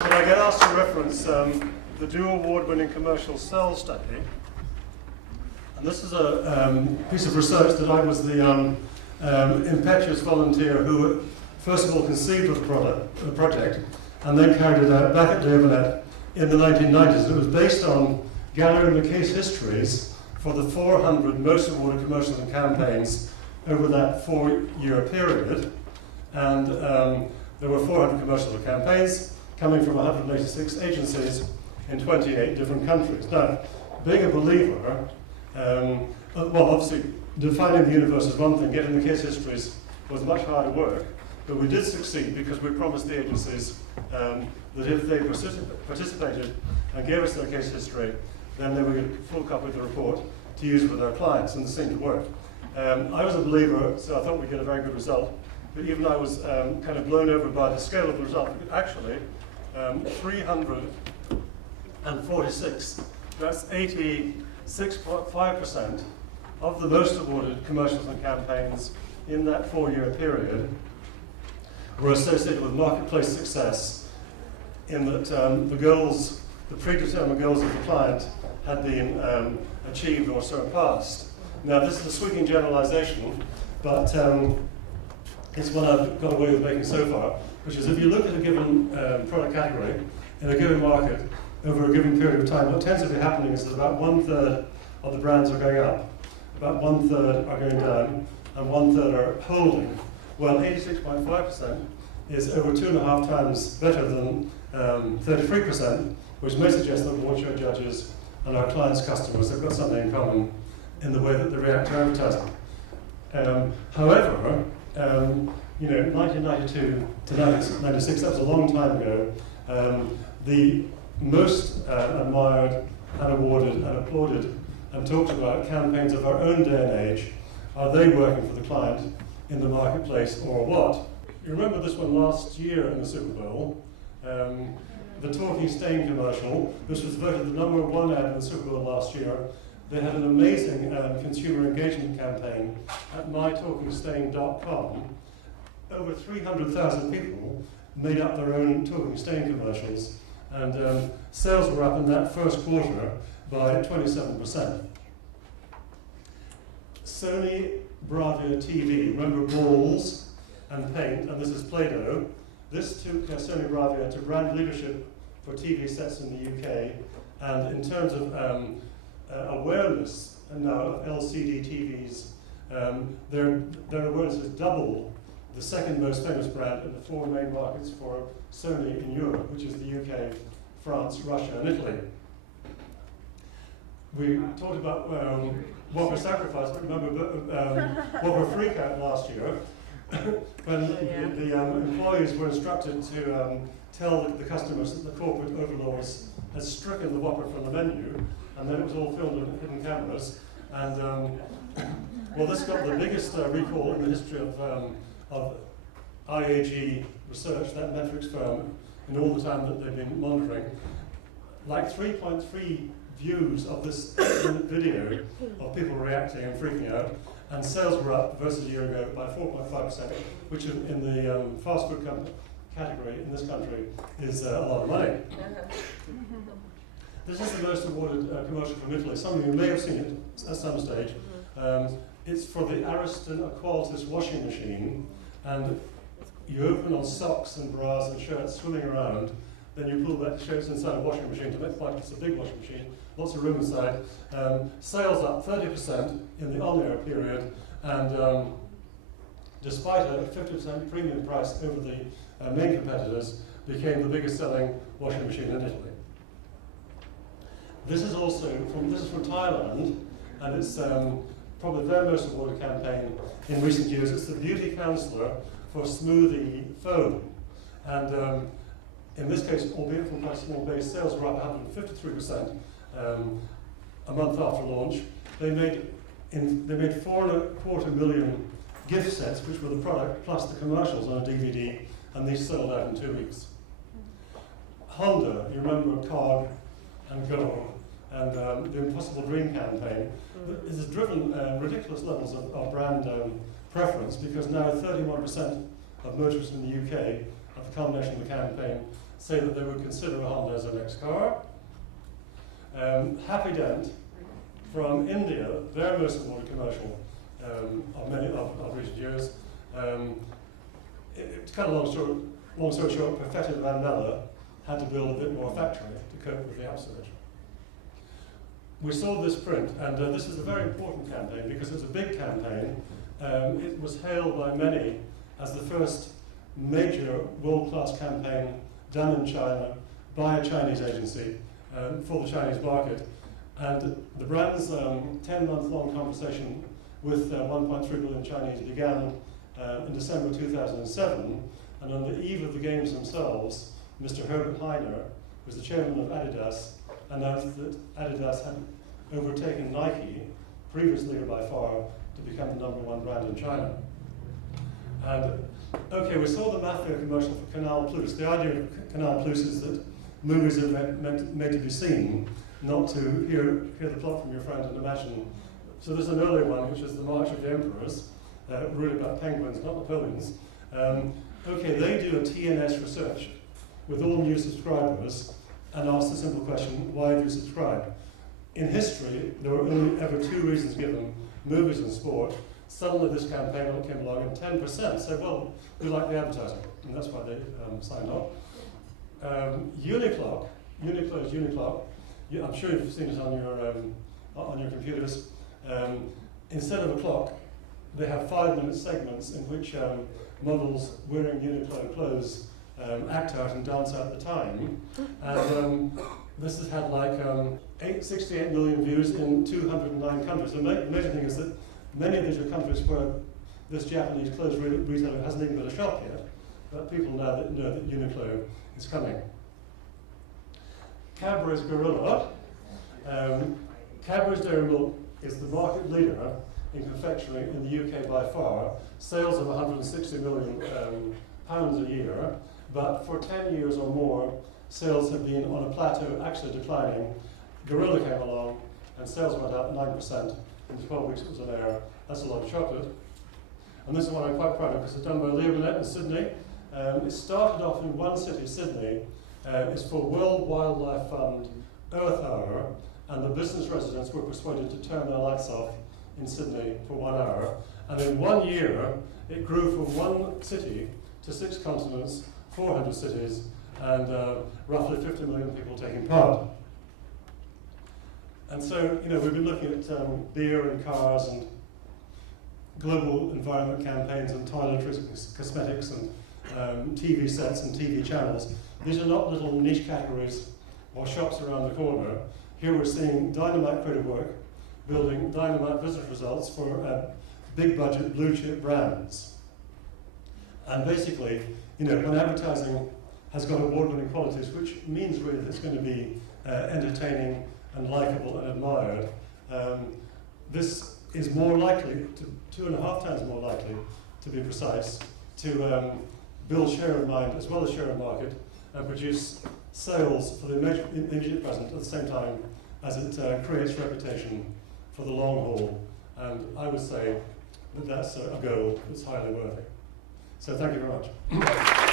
But I get asked to reference the dual award-winning commercial cell study. And this is a piece of research that I was the impetuous volunteer who first of all conceived of the project and then carried it out back at Lebanon in the 1990s. It was based on gathering the case histories for the 400 most awarded commercials and campaigns over that 4-year period. And there were 400 commercials and campaigns coming from 186 agencies in 28 different countries. Now, being a believer, well, obviously, defining the universe is one thing, getting the case histories was much harder work, but we did succeed because we promised the agencies that if they participated and gave us their case history, then they would get a full copy of the report to use with their clients, and it seemed to work. I was a believer, so I thought we'd get a very good result, but even I was kind of blown over by the scale of the result. Actually, 346, that's 86.5% of the most awarded commercials and campaigns in that 4-year period were associated with marketplace success in that the goals, the predetermined goals of the client had been achieved or surpassed. Now, this is a sweeping generalization, but it's one I've got away with making so far, which is if you look at a given product category in a given market over a given period of time, what tends to be happening is that about 1/3 of the brands are going up, about 1/3 are going down, and 1/3 are holding. Well, 86.5% is over 2.5 times better than 33%, which may suggest that award show judges and our clients' customers have got something in common in the way that they react to advertising. However, 1992 to 1996, that was a long time ago. The most admired and awarded and applauded and talked about campaigns of our own day and age, are they working for the client in the marketplace or what? You remember this one last year in the Super Bowl, the Talking Stain commercial. This was voted the #1 ad in the Super Bowl last year. They had an amazing consumer engagement campaign at mytalkingstain.com. Over 300,000 people made up their own Talking Stain commercials, and sales were up in that first quarter by 27%. Sony Bravia TV, remember balls and paint, and this is Play-Doh. This took Sony Bravia to brand leadership for TV sets in the UK, and in terms of awareness now of LCD TVs, their awareness is double the second most famous brand in the 4 main markets for Sony in Europe, which is the UK, France, Russia, and Italy. We talked about Whopper sacrifice, but remember Whopper freakout last year when the employees were instructed to tell the customers that the corporate overlords had stricken the Whopper from the menu, and then it was all filmed on hidden cameras. And well, this got the biggest recall in the history of IAG research, that metrics firm, in all the time that they've been monitoring. Like 3.3 views of this video of people reacting and freaking out, and sales were up versus a year ago by 4.5%, which in the fast food category in this country is a lot of money. This is the most awarded commercial from Italy. Some of you may have seen it at some stage. It's for the Ariston Aqualitas washing machine, and you open on socks and bras and shirts swimming around, then you pull that shirts inside a washing machine to make it like it's a big washing machine, lots of room inside. Sales up 30% in the on-air period, and despite a 50% premium price over the main competitors, became the biggest selling washing machine in Italy. This is from Thailand, and it's probably their most awarded campaign in recent years. It's the beauty counselor for smoothie foam, and in this case, albeit from quite a small base, sales were up 153% a month after launch. They made 4.25 million gift sets, which were the product plus the commercials on a DVD, and these sold out in 2 weeks. Honda, you remember COG and Go, and the Impossible Dream campaign. It has driven ridiculous levels of brand preference, because now 31% of motorists in the UK, at the culmination of the campaign, say that they would consider a Honda as their next car. Happy Dent from India, their most important commercial of recent years. To cut a long story short, Perfetta Vandella had to build a bit more factory to cope with the upsurge. We saw this print, and this is a very important campaign because it's a big campaign. It was hailed by many as the first major world-class campaign done in China by a Chinese agency for the Chinese market. And the brand's 10-month-long conversation with 1.3 billion Chinese began in December 2007, and on the eve of the games themselves, Mr. Herbert Heiner, who was the chairman of Adidas, announced that Adidas had overtaken Nike, previous leader by far, to become the #1 brand in China. And okay, we saw the Mafia commercial for Canal Plus. The idea of Canal Plus is that movies are made to be seen, not to hear the plot from your friend and imagine. So there's an earlier one, which is The March of the Emperors, really about penguins, not Napoleons. Okay, they do a TNS research with all new subscribers and ask the simple question, why do you subscribe? In history, there were only ever 2 reasons given, movies and sport. Suddenly this campaign came along and 10% said, well, we like the advertising, and that's why they signed up. Uniclock is Uniclock. I'm sure you've seen it on your computers. Instead of a clock, they have 5-minute segments in which models wearing Uniqlo clothes act out and dance out the time. And this has had like 68 million views in 209 countries. The amazing thing is that many of these are countries where this Japanese clothes retailer hasn't even got a shop yet, but people now know that Uniqlo is coming. Cadbury's Gorilla. Cadbury's Dairy Milk is the market leader in confectionery in the UK by far, sales of 160 million pounds a year, but for 10 years or more, sales have been on a plateau, actually declining. Gorilla came along, and sales went up 9% in the 12 weeks it was on air. That's a lot of chocolate. And this is one I'm quite proud of, because it's done by Leo Burnett in Sydney. It started off in one city, Sydney. It's for World Wildlife Fund Earth Hour, and the business residents were persuaded to turn their lights off in Sydney for 1 hour. And in 1 year, it grew from 1 city to 6 continents, 400 cities, and roughly 50 million people taking part. And so, we've been looking at beer and cars and global environment campaigns and toiletries, cosmetics and TV sets and TV channels. These are not little niche categories or shops around the corner. Here we're seeing dynamite creative work, building dynamite business results for big budget blue chip brands. And basically, when advertising has got award-winning qualities, which means really that it's going to be entertaining and likable and admired, this is more likely, 2.5 times more likely, to be precise, to build share of mind as well as share of market and produce sales for the immediate present at the same time as it creates reputation for the long haul. And I would say that that's a goal that's highly worthy. So thank you very much.